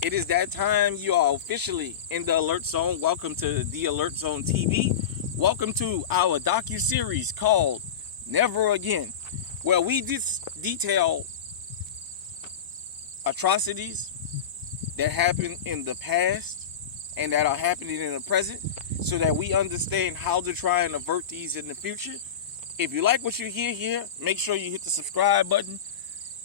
It is that time. You are officially in the Alert Zone. Welcome to the Alert Zone TV. Welcome to our docu-series called Never Again, where we detail atrocities that happened in the past and that are happening in the present so that we understand how to try and avert these in the future. If you like what you hear here, make sure you hit the subscribe button,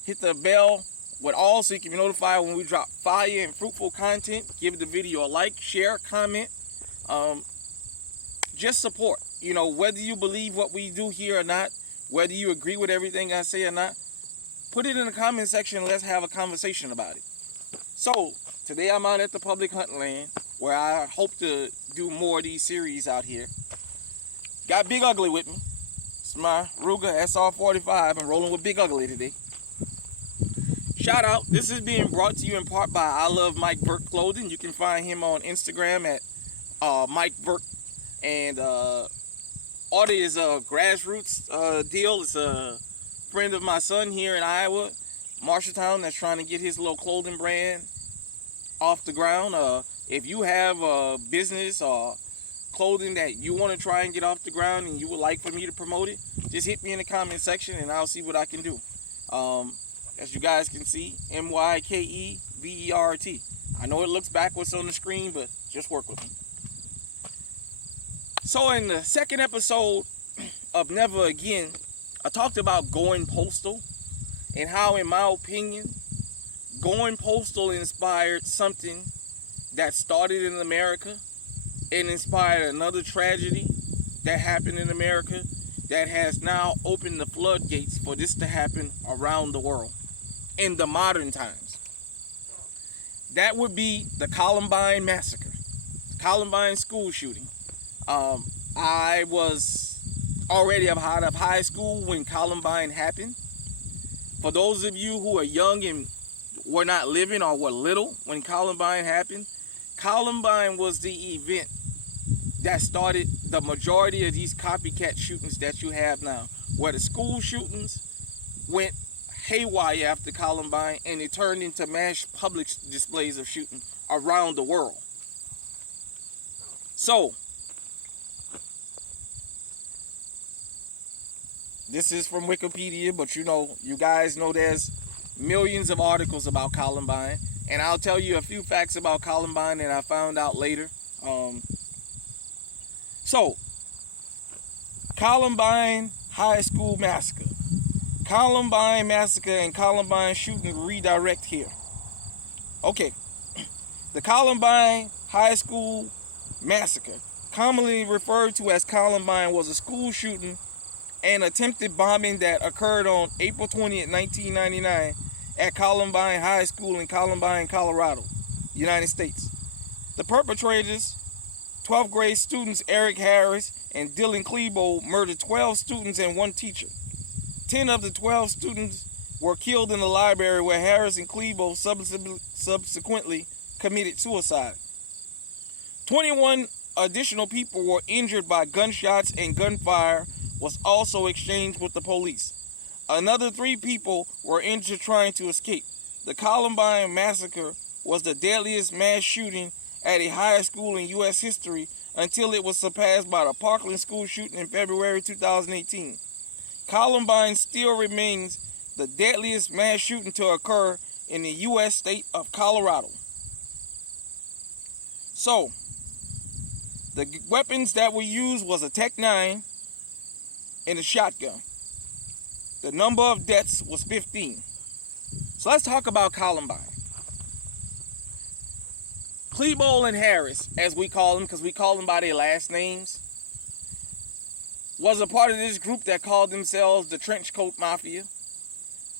hit the bell with all so you can be notified when we drop fire and fruitful content. Give the video a like, share, comment. Just support. You know, whether you believe what we do here or not, whether you agree with everything I say or not, put it in the comment section and let's have a conversation about it. So, today I'm out at the public hunting land where I hope to do more of these series out here. Got Big Ugly with me. It's my Ruger SR45. I'm rolling with Big Ugly today. Shout out, this is being brought to you in part by I Love Mike Vert Clothing. You can find him on Instagram at Mike Vert. And Audie is a grassroots deal. It's a friend of my son here in Iowa, Marshalltown, that's trying to get his little clothing brand off the ground. If you have a business or clothing that you want to try and get off the ground and you would like for me to promote it, just hit me in the comment section and I'll see what I can do. As you guys can see, MYKEVERT. I know it looks backwards on the screen, but just work with me. So in the second episode of Never Again, I talked about going postal and how, in my opinion, going postal inspired something that started in America and inspired another tragedy that happened in America that has now opened the floodgates for this to happen around the world in the modern times. That would be the Columbine Massacre, Columbine school shooting. I was already out of high school when Columbine happened. For those of you who are young and were not living or were little when Columbine happened, Columbine was the event that started the majority of these copycat shootings that you have now, where the school shootings went haywire after Columbine and it turned into mass public displays of shooting around the world. So, this is from Wikipedia, but you guys know there's millions of articles about Columbine, and I'll tell you a few facts about Columbine that I found out later. So, Columbine High School Massacre. Columbine Massacre and Columbine shooting redirect here. Okay, the Columbine High School Massacre, commonly referred to as Columbine, was a school shooting and attempted bombing that occurred on April 20th, 1999 at Columbine High School in Columbine, Colorado, United States. The perpetrators, 12th grade students Eric Harris and Dylan Klebold, murdered 12 students and one teacher. 10 of the 12 students were killed in the library where Harris and Klebold subsequently committed suicide. 21 additional people were injured by gunshots, and gunfire was also exchanged with the police. Another 3 people were injured trying to escape. The Columbine Massacre was the deadliest mass shooting at a high school in U.S. history until it was surpassed by the Parkland school shooting in February 2018. Columbine still remains the deadliest mass shooting to occur in the U.S. state of Colorado. So, the weapons that were used was a Tech-9 and a shotgun. The number of deaths was 15. So let's talk about Columbine. Klebold and Harris, as we call them, because we call them by their last names, was a part of this group that called themselves the Trenchcoat Mafia.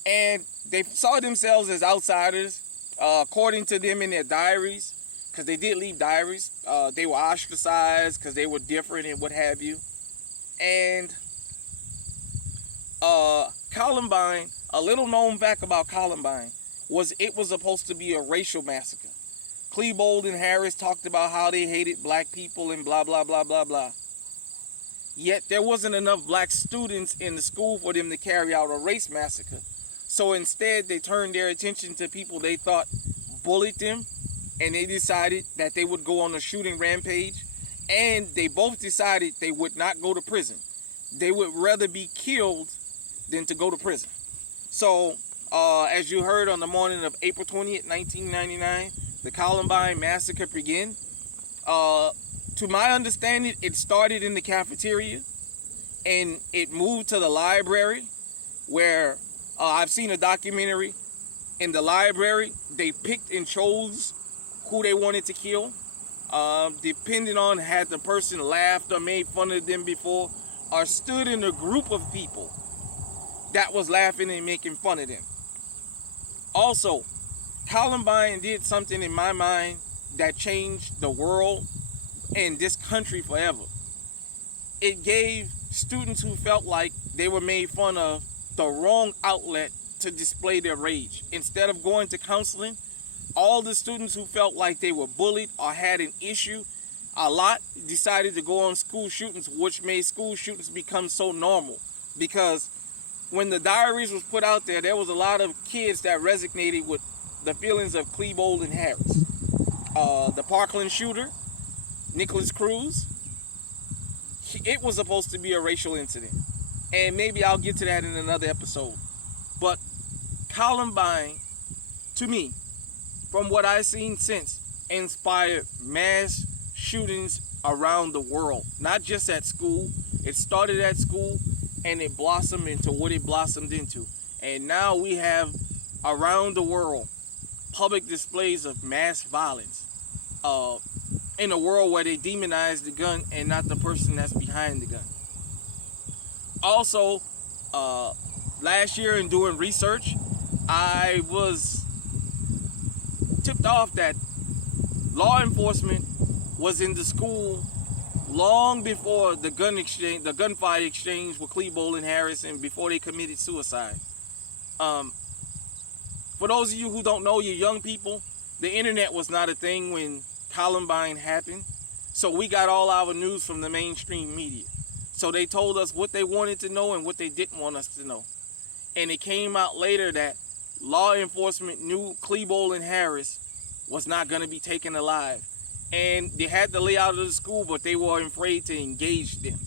And they saw themselves as outsiders, according to them in their diaries, because they did leave diaries. They were ostracized because they were different and what have you. And Columbine, a little known fact about Columbine, was it was supposed to be a racial massacre. Klebold and Harris talked about how they hated black people and blah, blah, blah, blah, blah. Yet there wasn't enough black students in the school for them to carry out a race massacre. So instead, they turned their attention to people they thought bullied them and they decided that they would go on a shooting rampage, and they both decided they would not go to prison. They would rather be killed than to go to prison. So, as you heard on the morning of April 20th, 1999, the Columbine Massacre began. To my understanding, it started in the cafeteria, and it moved to the library, where I've seen a documentary. In the library, they picked and chose who they wanted to kill, depending on had the person laughed or made fun of them before, or stood in a group of people that was laughing and making fun of them. Also, Columbine did something in my mind that changed the world and this country forever. It gave students who felt like they were made fun of the wrong outlet to display their rage. Instead of going to counseling, all the students who felt like they were bullied or had an issue, a lot decided to go on school shootings, which made school shootings become so normal. Because when the diaries was put out there, there was a lot of kids that resonated with the feelings of Klebold and Harris. The Parkland shooter, Nicholas Cruz, it was supposed to be a racial incident. And maybe I'll get to that in another episode. But Columbine, to me, from what I've seen since, inspired mass shootings around the world. Not just at school. It started at school and it blossomed into what it blossomed into. And now we have around the world public displays of mass violence in a world where they demonize the gun and not the person that's behind the gun. Also, last year in doing research, I was tipped off that law enforcement was in the school long before the gunfight exchange with Klebold and Harris, and before they committed suicide. For those of you who don't know, you young people, the internet was not a thing when Columbine happened. So we got all our news from the mainstream media. So they told us what they wanted to know and what they didn't want us to know. And it came out later that law enforcement knew Klebold and Harris was not going to be taken alive. And they had the layout of the school, but they were afraid to engage them.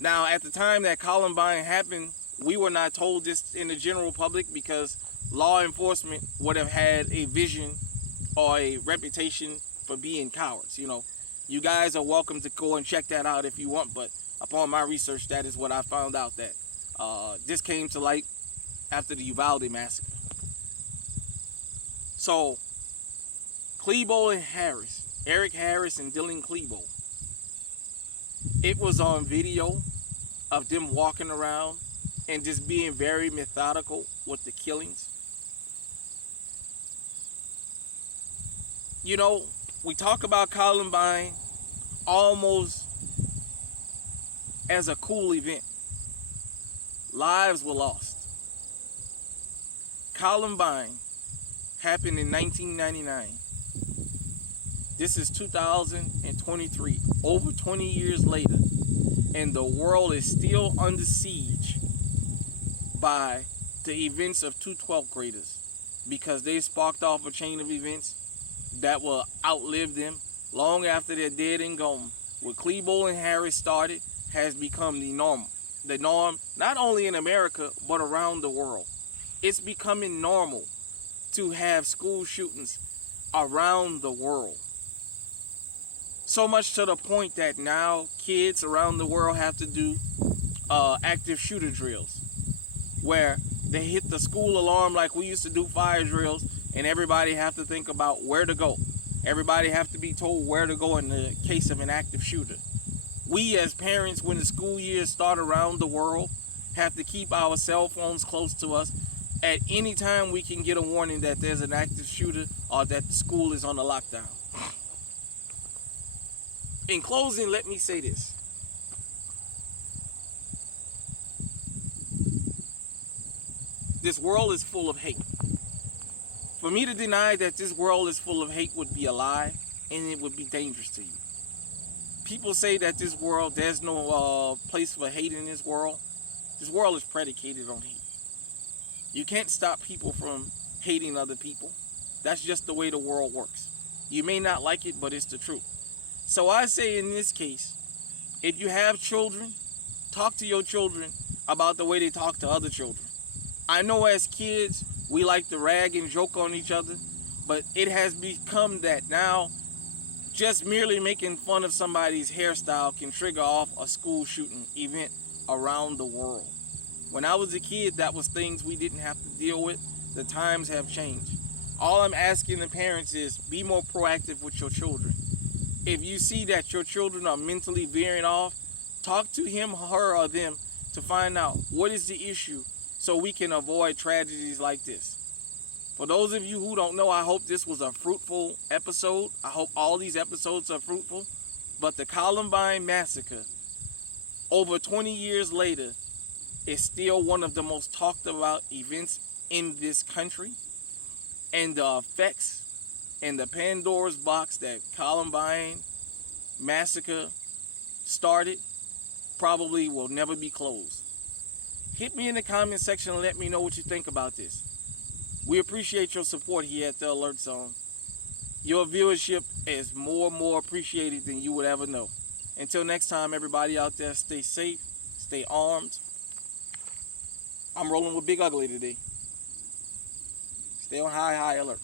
Now, at the time that Columbine happened, we were not told this in the general public because law enforcement would have had a vision or a reputation for being cowards. You know, you guys are welcome to go and check that out if you want, but upon my research, that is what I found out, that this came to light after the Uvalde massacre. So, Klebold and Harris, Eric Harris and Dylan Klebold, it was on video of them walking around and just being very methodical with the killings. You know, we talk about Columbine almost as a cool event. Lives were lost. Columbine happened in 1999. This is 2023, over 20 years later, and the world is still under siege by the events of two 12th graders, because they sparked off a chain of events that will outlive them long after they're dead and gone. What Klebold and Harris started has become the norm. The norm, not only in America, but around the world. It's becoming normal to have school shootings around the world. So much to the point that now kids around the world have to do active shooter drills, where they hit the school alarm like we used to do fire drills, and everybody have to think about where to go. Everybody have to be told where to go in the case of an active shooter. We as parents, when the school years start around the world, have to keep our cell phones close to us. At any time we can get a warning that there's an active shooter or that the school is on a lockdown. In closing, let me say this. This world is full of hate. For me to deny that this world is full of hate would be a lie, and it would be dangerous to you. People say that this world, there's no place for hate in this world. This world is predicated on hate. You can't stop people from hating other people. That's just the way the world works. You may not like it, but it's the truth. So I say in this case, if you have children, talk to your children about the way they talk to other children. I know as kids, we like to rag and joke on each other, but it has become that now just merely making fun of somebody's hairstyle can trigger off a school shooting event around the world. When I was a kid, that was things we didn't have to deal with. The times have changed. All I'm asking the parents is be more proactive with your children. If you see that your children are mentally veering off, talk to him, her, or them to find out what is the issue so we can avoid tragedies like this. For those of you who don't know, I hope this was a fruitful episode. I hope all these episodes are fruitful. But the Columbine Massacre, over 20 years later, is still one of the most talked about events in this country. And the effects and the Pandora's box that Columbine Massacre started probably will never be closed. Hit me in the comment section and let me know what you think about this. We appreciate your support here at the Alert Zone. Your viewership is more and more appreciated than you would ever know. Until next time, everybody out there, stay safe, stay armed. I'm rolling with Big Ugly today. Stay on high alert.